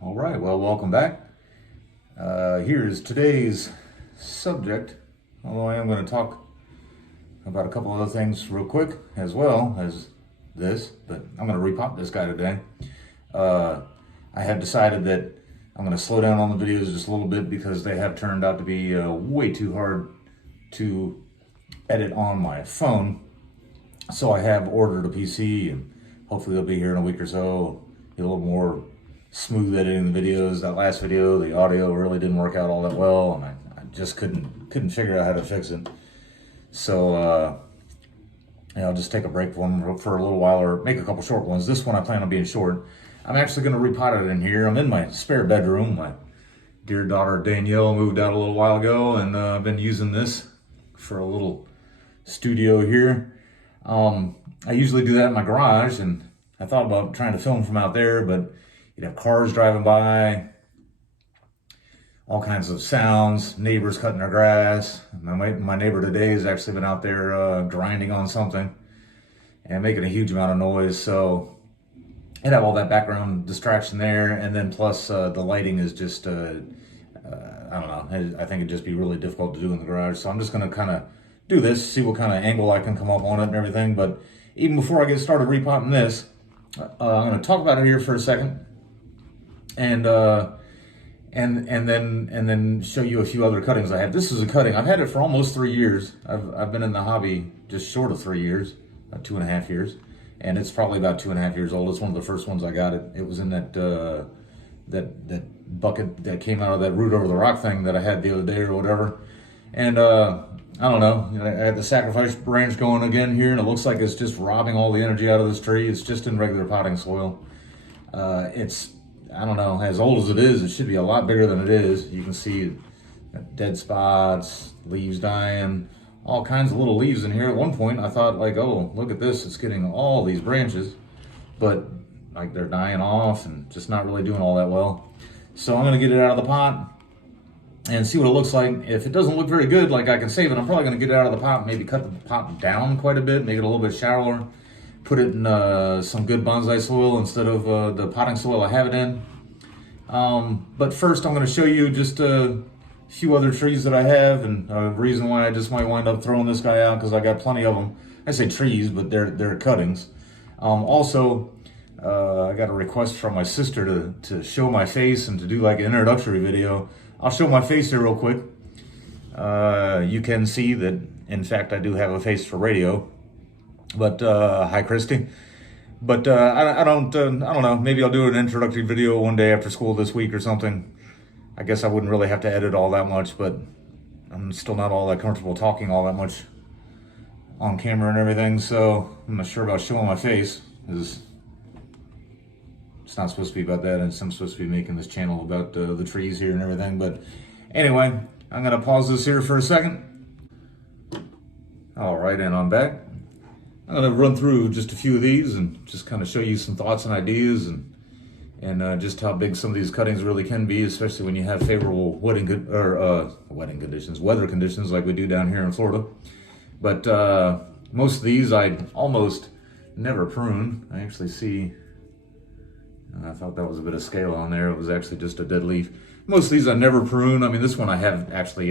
All right, well, welcome back. Here's today's subject, although I am going to talk about a couple other things real quick as well as this, but I'm going to repop this guy today. I have decided that I'm going to slow down on the videos just a little bit because they have turned out to be way too hard to edit on my phone. So I have ordered a PC, and hopefully they'll be here in a week or so. Get a little more smooth editing the videos. That last video, the audio really didn't work out all that well, and I just couldn't figure out how to fix it. So I'll just take a break for a little while, or make a couple short ones. This one I plan on being short. I'm actually going to repot it in here. I'm in my spare bedroom. My dear daughter Danielle moved out a little while ago, and I've been using this for a little studio here. I usually do that in my garage, and I thought about trying to film from out there, but you'd have cars driving by, all kinds of sounds, neighbors cutting their grass. My neighbor today has actually been out there grinding on something and making a huge amount of noise. So I'd have all that background distraction there, and then plus the lighting is just, I don't know, I think it'd just be really difficult to do in the garage. So I'm just gonna kind of do this, see what kind of angle I can come up on it and everything. But even before I get started repotting this, I'm gonna talk about it here for a second. And then show you a few other cuttings I have. This is a cutting. I've had it for almost 3 years. I've been in the hobby just short of 3 years, about 2.5 years, and it's probably about 2.5 years old. It's one of the first ones I got. It was in that bucket that came out of that root over the rock thing that I had the other day or whatever. And I don't know. I had the sacrifice branch going again here, and it looks like it's just robbing all the energy out of this tree. It's just in regular potting soil. It's, I don't know, as old as it is, it should be a lot bigger than it is. You can see dead spots, leaves dying, all kinds of little leaves in here. At one point, I thought, like, oh, look at this, it's getting all these branches, but like they're dying off and just not really doing all that well. So I'm gonna get it out of the pot and see what it looks like. If it doesn't look very good, like I can save it, I'm probably gonna get it out of the pot, maybe cut the pot down quite a bit, make it a little bit shallower. Put it in some good bonsai soil instead of the potting soil I have it in. But first I'm going to show you just a few other trees that I have, and a reason why I just might wind up throwing this guy out, because I got plenty of them. I say trees, but they're cuttings. Also, I got a request from my sister to show my face and to do like an introductory video. I'll show my face here real quick. You can see that, in fact, I do have a face for radio. But hi Christy. But I don't know, maybe I'll do an introductory video one day after school this week or something. I guess I wouldn't really have to edit all that much, but I'm still not all that comfortable talking all that much on camera and everything, so I'm not sure about showing my face, because it's not supposed to be about that, and I'm supposed to be making this channel about the trees here and everything. But anyway, I'm gonna pause this here for a second. All right, and I'm back. I'm going to run through just a few of these and just kind of show you some thoughts and ideas, and just how big some of these cuttings really can be, especially when you have favorable weather conditions like we do down here in Florida. But most of these I almost never prune. I actually see, and I thought that was a bit of scale on there. It was actually just a dead leaf. Most of these I never prune. I mean, this one I have actually,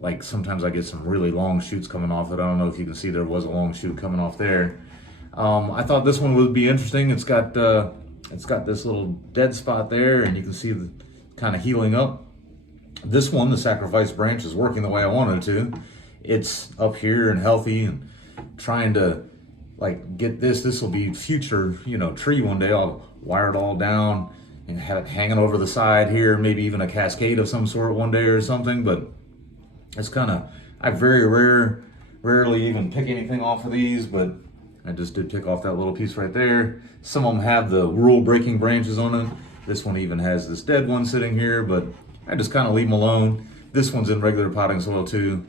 like sometimes I get some really long shoots coming off it. I don't know if you can see there was a long shoot coming off there. I thought this one would be interesting. It's got this little dead spot there, and you can see the kind of healing up. This one, the sacrifice branch, is working the way I wanted it to. It's up here and healthy, and trying to like get this. This will be future, tree one day. I'll wire it all down and have it hanging over the side here, maybe even a cascade of some sort one day or something. But it's kind of, I rarely even pick anything off of these, but I just did pick off that little piece right there. Some of them have the rule breaking branches on it. This one even has this dead one sitting here, but I just kind of leave them alone. This one's in regular potting soil too,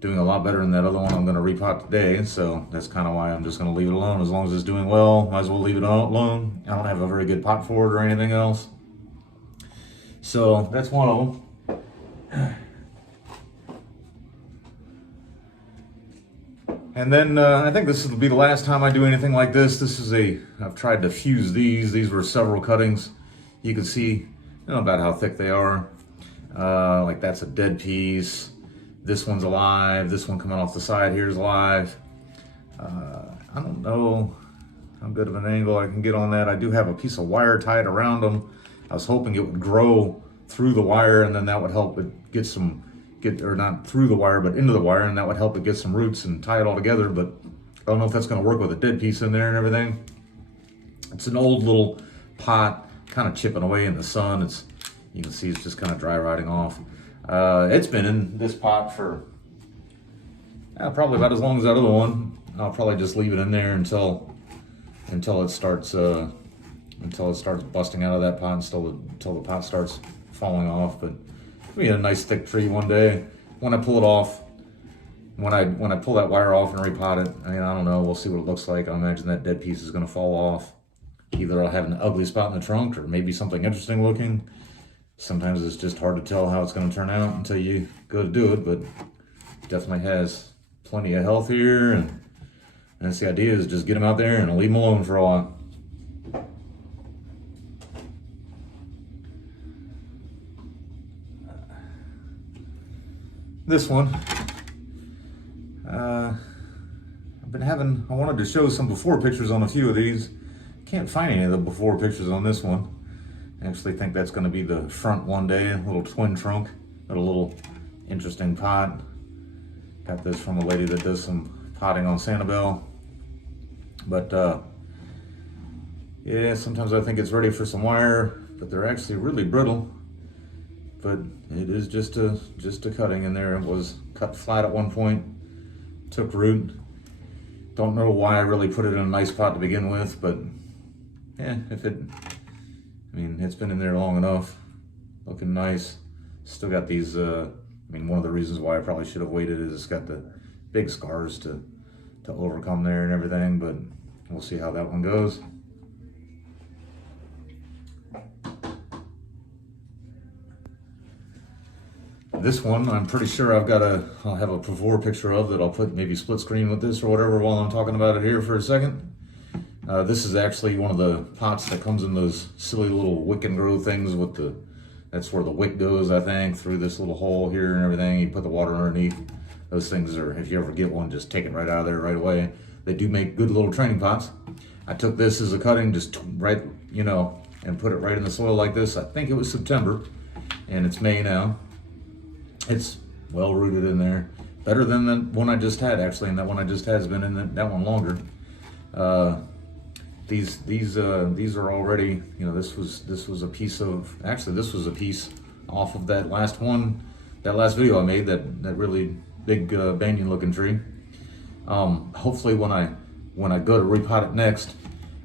doing a lot better than that other one I'm going to repot today. So that's kind of why I'm just going to leave it alone. As long as it's doing well, might as well leave it alone. I don't have a very good pot for it or anything else. So that's one of them. And then I think this will be the last time I do anything like this. I've tried to fuse these. These were several cuttings. You can see know about how thick they are. Like that's a dead piece. This one's alive. This one coming off the side here is alive. I don't know how good of an angle I can get on that. I do have a piece of wire tied around them. I was hoping it would grow through the wire, and then that would help it or not through the wire, but into the wire, and that would help it get some roots and tie it all together. But I don't know if that's going to work with a dead piece in there and everything. It's an old little pot, kind of chipping away in the sun. You can see it's just kind of dry rotting off. It's been in this pot for probably about as long as that other one. I'll probably just leave it in there until it starts busting out of that pot, until the pot starts falling off. But we had a nice thick tree one day. When I pull it off, when I pull that wire off and repot it, I don't know. We'll see what it looks like. I imagine that dead piece is going to fall off. Either I'll have an ugly spot in the trunk, or maybe something interesting looking. Sometimes it's just hard to tell how it's going to turn out until you go to do it, but it definitely has plenty of health here, and that's the idea, is just get them out there and leave them alone for a while. This one, I wanted to show some before pictures on a few of these. Can't find any of the before pictures on this one. I actually think that's going to be the front one day, a little twin trunk, got a little interesting pot. Got this from a lady that does some potting on Sanibel. But yeah, sometimes I think it's ready for some wire, but they're actually really brittle. But it is just a cutting in there. It was cut flat at one point, took root. Don't know why I really put it in a nice pot to begin with, but yeah, it's been in there long enough, looking nice. Still got these, one of the reasons why I probably should have waited is it's got the big scars to overcome there and everything, but we'll see how that one goes. This one, I'm pretty sure I'll have a before picture of that I'll put maybe split screen with this or whatever while I'm talking about it here for a second. This is actually one of the pots that comes in those silly little wick and grow things that's where the wick goes, I think, through this little hole here and everything. You put the water underneath. Those things are, if you ever get one, just take it right out of there right away. They do make good little training pots. I took this as a cutting, just right, and put it right in the soil like this. I think it was September, and it's May now. It's well rooted in there. Better than the one I just had, actually, and that one I just had has been in that one longer. These are already, this was a piece off of that last video I made, that really big banyan looking tree. Hopefully when I go to repot it next,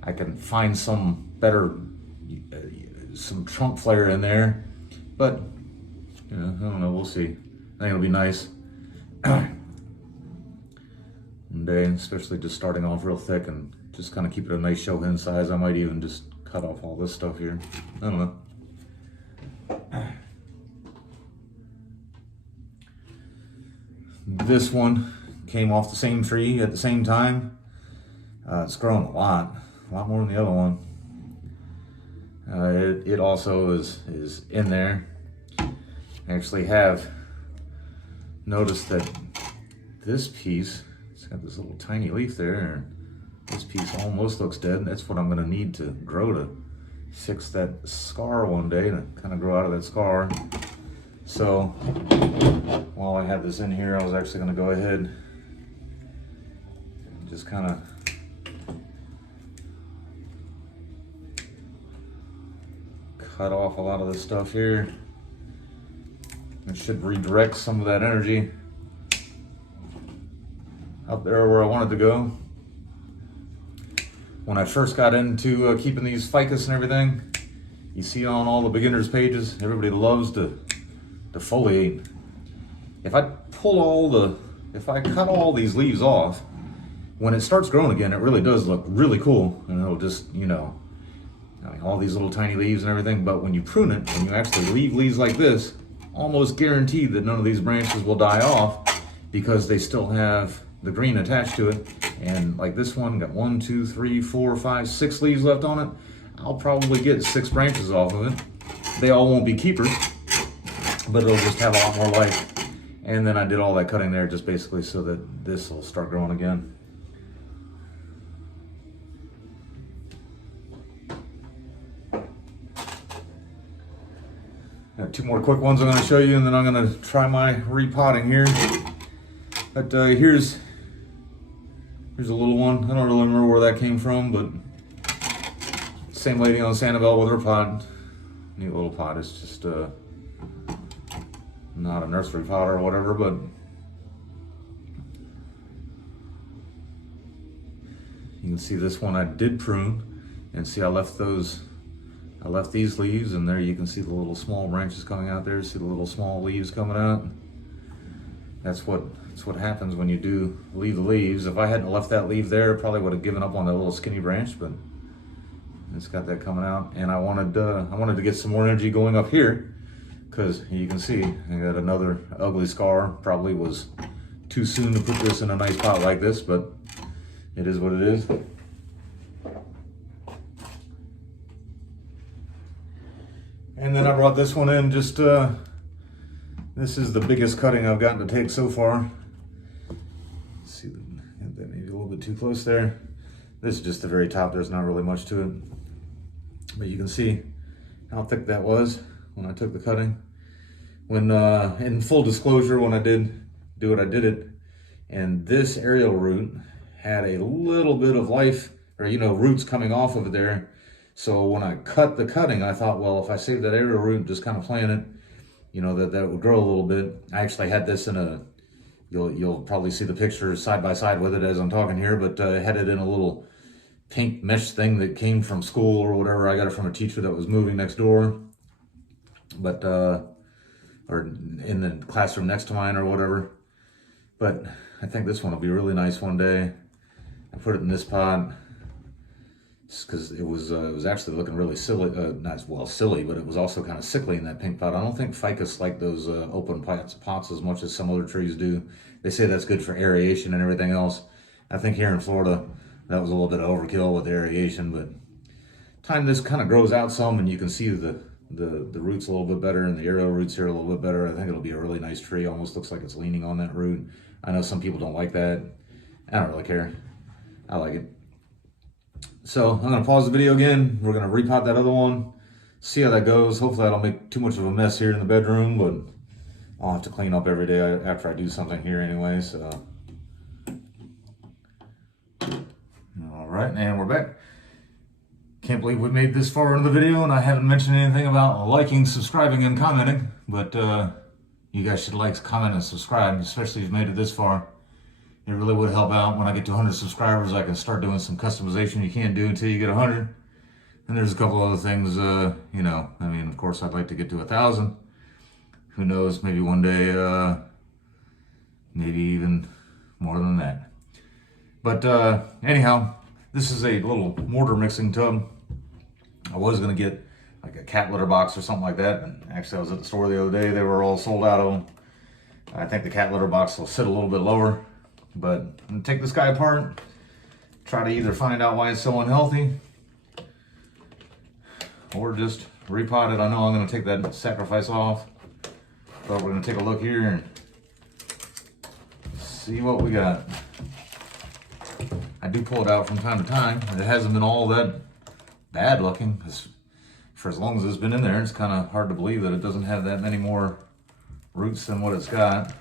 I can find some better, some trunk flare in there, but I don't know, we'll see. I think it'll be nice. One day, especially just starting off real thick and just kind of keep it a nice show hen size. I might even just cut off all this stuff here. I don't know. This one came off the same tree at the same time. It's grown a lot more than the other one. It also is in there. I actually have noticed that this piece, it's got this little tiny leaf there. This piece almost looks dead. That's what I'm going to need to grow to fix that scar one day, to kind of grow out of that scar. So while I have this in here, I was actually going to go ahead and just kind of cut off a lot of this stuff here. It should redirect some of that energy up there where I wanted to go. When I first got into keeping these ficus and everything, you see on all the beginners pages, everybody loves to defoliate. If I cut all these leaves off, when it starts growing again, it really does look really cool, and it'll just, all these little tiny leaves and everything. But when you prune it, when you actually leave leaves like this, almost guaranteed that none of these branches will die off, because they still have the green attached to it. And like this one got 1, 2, 3, 4, 5, 6 leaves left on it. I'll probably get 6 branches off of it. They all won't be keepers, but it'll just have a lot more life. And then I did all that cutting there just basically so that this will start growing again. I have two more quick ones I'm going to show you, and then I'm going to try my repotting here. But here's a little one. I don't really remember where that came from, but same lady on Sanibel with her pot. Neat little pot. It's just not a nursery pot or whatever, but you can see this one I did prune, and see I left these leaves, and there you can see the little small branches coming out there. See the little small leaves coming out. That's what happens when you do leave the leaves. If I hadn't left that leaf there, I probably would have given up on that little skinny branch, but it's got that coming out. And I wanted to get some more energy going up here, because you can see I got another ugly scar. Probably was too soon to put this in a nice pot like this, but it is what it is. And then I brought this one in, just this is the biggest cutting I've gotten to take so far. Let's see, that maybe a little bit too close there. This is just the very top. There's not really much to it, but you can see how thick that was when I took the cutting. When in full disclosure, when I did do it, I did it, and this aerial root had a little bit of life, or roots coming off of it there. So when I cut the cutting, I thought, well, if I save that aerial root and just kind of plant it, that would grow a little bit. I actually had this in a, you'll probably see the picture side by side with it as I'm talking here, but I had it in a little pink mesh thing that came from school or whatever. I got it from a teacher that was moving next door, but or in the classroom next to mine or whatever. But I think this one will be really nice one day. I put it in this pot because it was actually looking really silly, silly, but it was also kind of sickly in that pink pot. I don't think ficus like those open pots as much as some other trees do. They say that's good for aeration and everything else. I think here in Florida, that was a little bit of overkill with aeration, but time this kind of grows out some and you can see the roots a little bit better and the aerial roots here a little bit better. I think it'll be a really nice tree. Almost looks like it's leaning on that root. I know some people don't like that. I don't really care. I like it. So I'm gonna pause the video again. We're gonna repot that other one, see how that goes. Hopefully I don't make too much of a mess here in the bedroom, but I'll have to clean up every day after I do something here anyway, so. All right, and we're back. Can't believe we made this far into the video and I haven't mentioned anything about liking, subscribing, and commenting, but you guys should like, comment, and subscribe, especially if you've made it this far. It really would help out. When I get to 100 subscribers, I can start doing some customization you can't do until you get 100. And there's a couple other things, I mean, of course, I'd like to get to 1,000. Who knows, maybe one day, maybe even more than that. But anyhow, this is a little mortar mixing tub. I was gonna get like a cat litter box or something like that. And actually I was at the store the other day, they were all sold out of them. I think the cat litter box will sit a little bit lower. But I'm gonna take this guy apart, try to either find out why it's so unhealthy or just repot it. I know I'm gonna take that sacrifice off, but we're gonna take a look here and see what we got. I do pull it out from time to time. It hasn't been all that bad looking for as long as it's been in there. It's kind of hard to believe that it doesn't have that many more roots than what it's got.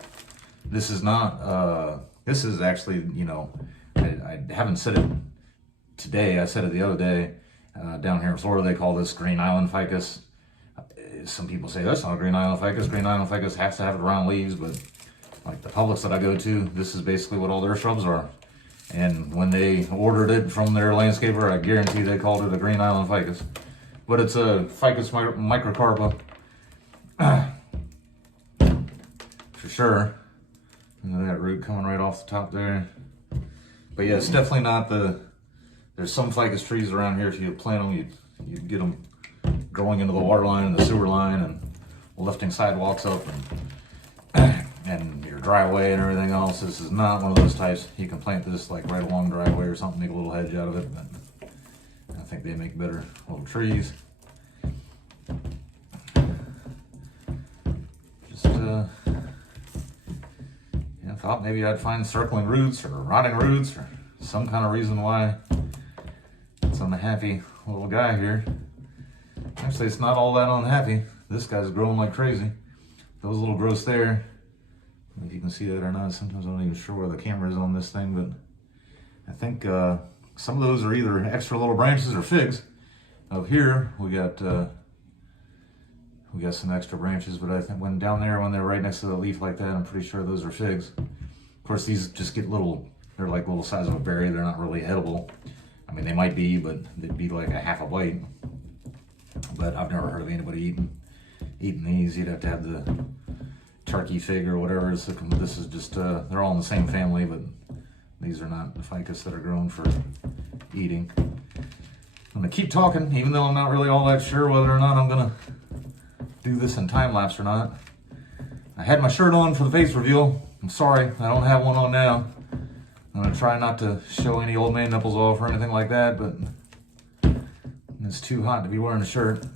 This is not, this is actually, I haven't said it today. I said it the other day. Down here in Florida, they call this Green Island ficus. Some people say that's not Green Island ficus. Green Island ficus has to have round leaves, but like the Publix that I go to, this is basically what all their shrubs are. And when they ordered it from their landscaper, I guarantee they called it a Green Island ficus. But it's a Ficus microcarpa. For sure. And that root coming right off the top there. But yeah, it's definitely not there's some ficus trees around here, if you plant them, you'd get them growing into the water line and the sewer line and lifting sidewalks up and your driveway and everything else. This is not one of those types. You can plant this like right along the driveway or something, make a little hedge out of it, but I think they make better little trees. thought maybe I'd find circling roots or rotting roots or some kind of reason why it's unhappy little guy here. Actually, it's not all that unhappy. This guy's growing like crazy. Those little growths there, I don't know if you can see that or not. Sometimes I'm not even sure where the camera is on this thing, but I think some of those are either extra little branches or figs. Up here, we got some extra branches, but I think when down there, when they're right next to the leaf like that, I'm pretty sure those are figs. Of course, these just get little, they're like little size of a berry. They're not really edible. I mean, they might be, but they'd be like a half a bite. But I've never heard of anybody eating these. You'd have to have the turkey fig or whatever. So this is just, they're all in the same family, but these are not the ficus that are grown for eating. I'm gonna keep talking, even though I'm not really all that sure whether or not I'm gonna do this in time lapse or not. I had my shirt on for the face reveal. I'm sorry, I don't have one on now. I'm gonna try not to show any old man nipples off or anything like that, but it's too hot to be wearing a shirt.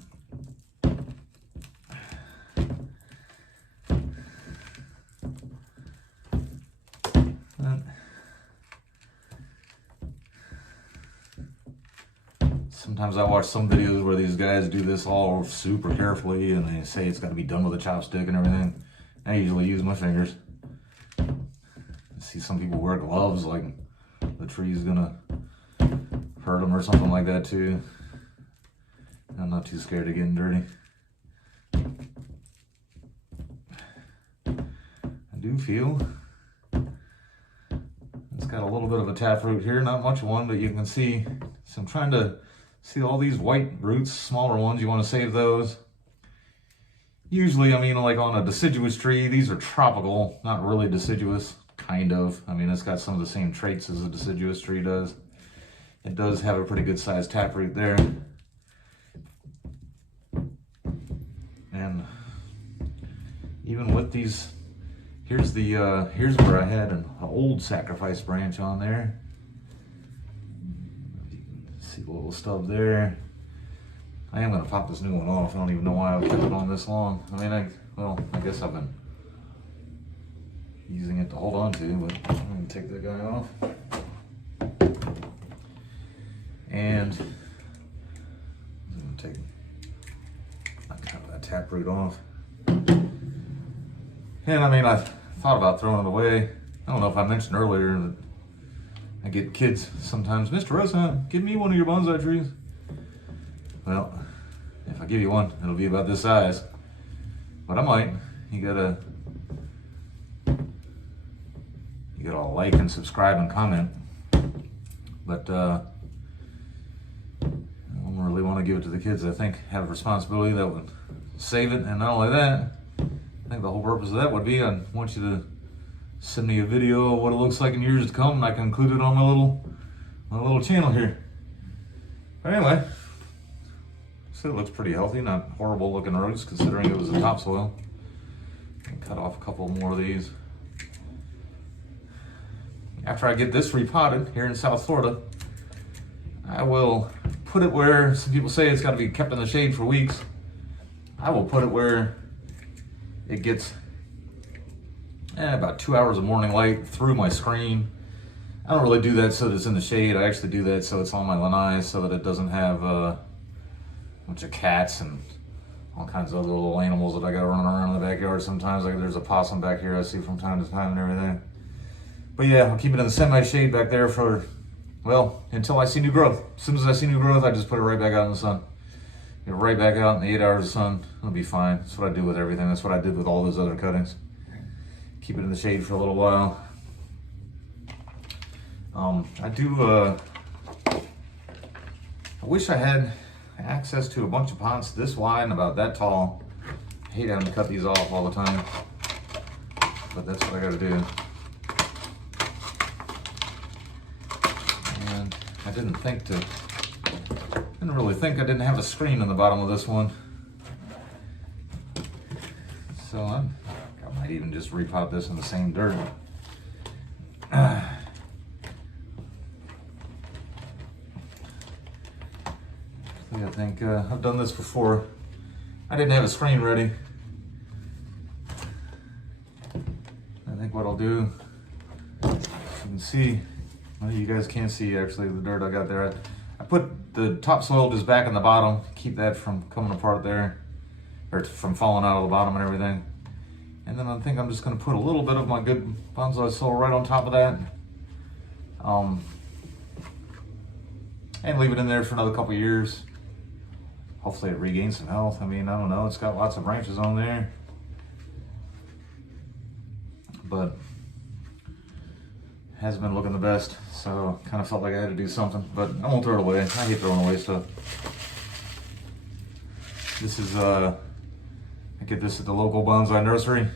Sometimes I watch some videos where these guys do this all super carefully and they say it's got to be done with a chopstick and everything. I usually use my fingers. I see some people wear gloves like the tree's gonna hurt them or something like that too. I'm not too scared of getting dirty. I do feel it's got a little bit of a taproot here, not much of one, but you can see. So I'm trying to see all these white roots, smaller ones, you want to save those. Usually, I mean, like on a deciduous tree, these are tropical, not really deciduous, kind of. I mean, it's got some of the same traits as a deciduous tree does. It does have a pretty good sized taproot there. And even with these, here's where I had an old sacrifice branch on there. See the little stub there. I am going to pop this new one off. I don't even know why I kept it on this long. I mean, I guess I've been using it to hold on to, but I'm going to take that guy off. And I'm going to take that taproot off. And I mean, I've thought about throwing it away. I don't know if I mentioned earlier that I get kids sometimes, Mr. Rosa, give me one of your bonsai trees. Well, if I give you one, it'll be about this size. But I might. You gotta like and subscribe and comment. But I don't really want to give it to the kids. I think have a responsibility that would save it, and not only that, I think the whole purpose of that would be I want you to send me a video of what it looks like in years to come, and I can include it on my little channel here. But anyway, so it looks pretty healthy, not horrible looking roots considering it was a topsoil. Cut off a couple more of these. After I get this repotted here in South Florida, I will put it where some people say it's got to be kept in the shade for weeks. I will put it where it gets about 2 hours of morning light through my screen. I don't really do that so that it's in the shade. I actually do that so it's on my lanai so that it doesn't have a bunch of cats and all kinds of other little animals that I got running around in the backyard sometimes. Like there's a possum back here I see from time to time and everything. But yeah, I'll keep it in the semi-shade back there for, well, until I see new growth. As soon as I see new growth, I just put it right back out in the sun. Get it right back out in the 8 hours of sun. It'll be fine. That's what I do with everything. That's what I did with all those other cuttings. Keep it in the shade for a little while. I wish I had access to a bunch of pots this wide and about that tall. I hate having to cut these off all the time, but that's what I gotta do. And I didn't really think I didn't have a screen in the bottom of this one. So I might even just repot this in the same dirt. I think I've done this before. I didn't have a screen ready. I think what I'll do can see, well, you guys can't see actually the dirt I got there. I put the topsoil just back in the bottom, keep that from coming apart there, or from falling out of the bottom and everything. And then I think I'm just gonna put a little bit of my good bonsai soil right on top of that. And leave it in there for another couple years. Hopefully it regains some health. I mean, I don't know, it's got lots of branches on there. But hasn't been looking the best, so kind of felt like I had to do something, but I won't throw it away. I hate throwing away stuff. This is, I get this at the local bonsai nursery.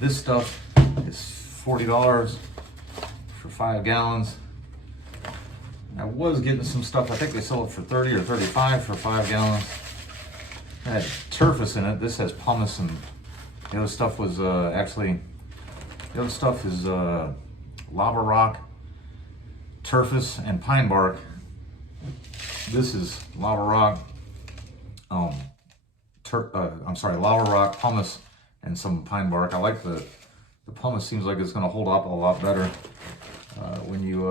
This stuff is $40 for 5 gallons. I was getting some stuff, I think they sell it for 30 or 35 for 5 gallons. It had turfus in it. This has pumice, and the other stuff was the other stuff is lava rock, turfus, and pine bark. This is lava rock, lava rock, pumice, and some pine bark. I like the pumice, seems like it's gonna hold up a lot better when you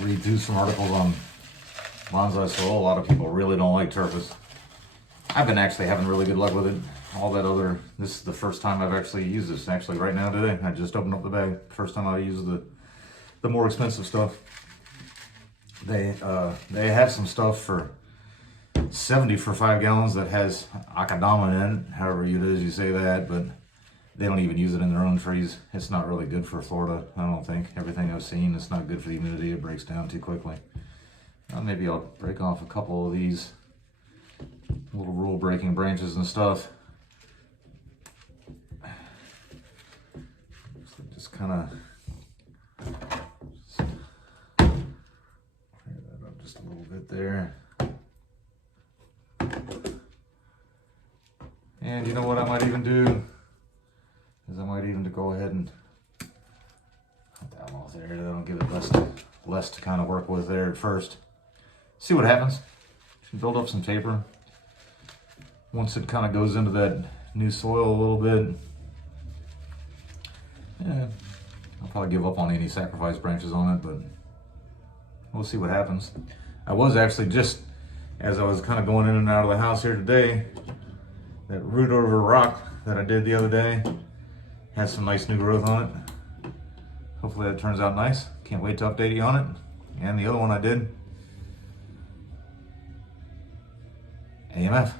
read through some articles on bonsai soil. A lot of people really don't like turfus. I've been actually having really good luck with it. This is the first time I've actually used this, actually right now today. I just opened up the bag. First time I used the more expensive stuff. They have some stuff for $70 for 5 gallons that has akadama in it, however it is you say that, but they don't even use it in their own trees. It's not really good for Florida, I don't think. Everything I've seen, it's not good for the humidity. It breaks down too quickly. Maybe I'll break off a couple of these little rule breaking branches and stuff. Just kind of clear that up just a little bit there. And you know what I might even do is I might even go ahead and cut that off there. That'll give it less to kind of work with there at first. See what happens. Build up some taper. Once it kind of goes into that new soil a little bit, yeah, I'll probably give up on any sacrifice branches on it, but we'll see what happens. I was actually just, as I was kind of going in and out of the house here today, that root over rock that I did the other day has some nice new growth on it. Hopefully that turns out nice. Can't wait to update you on it. And the other one I did, AMF.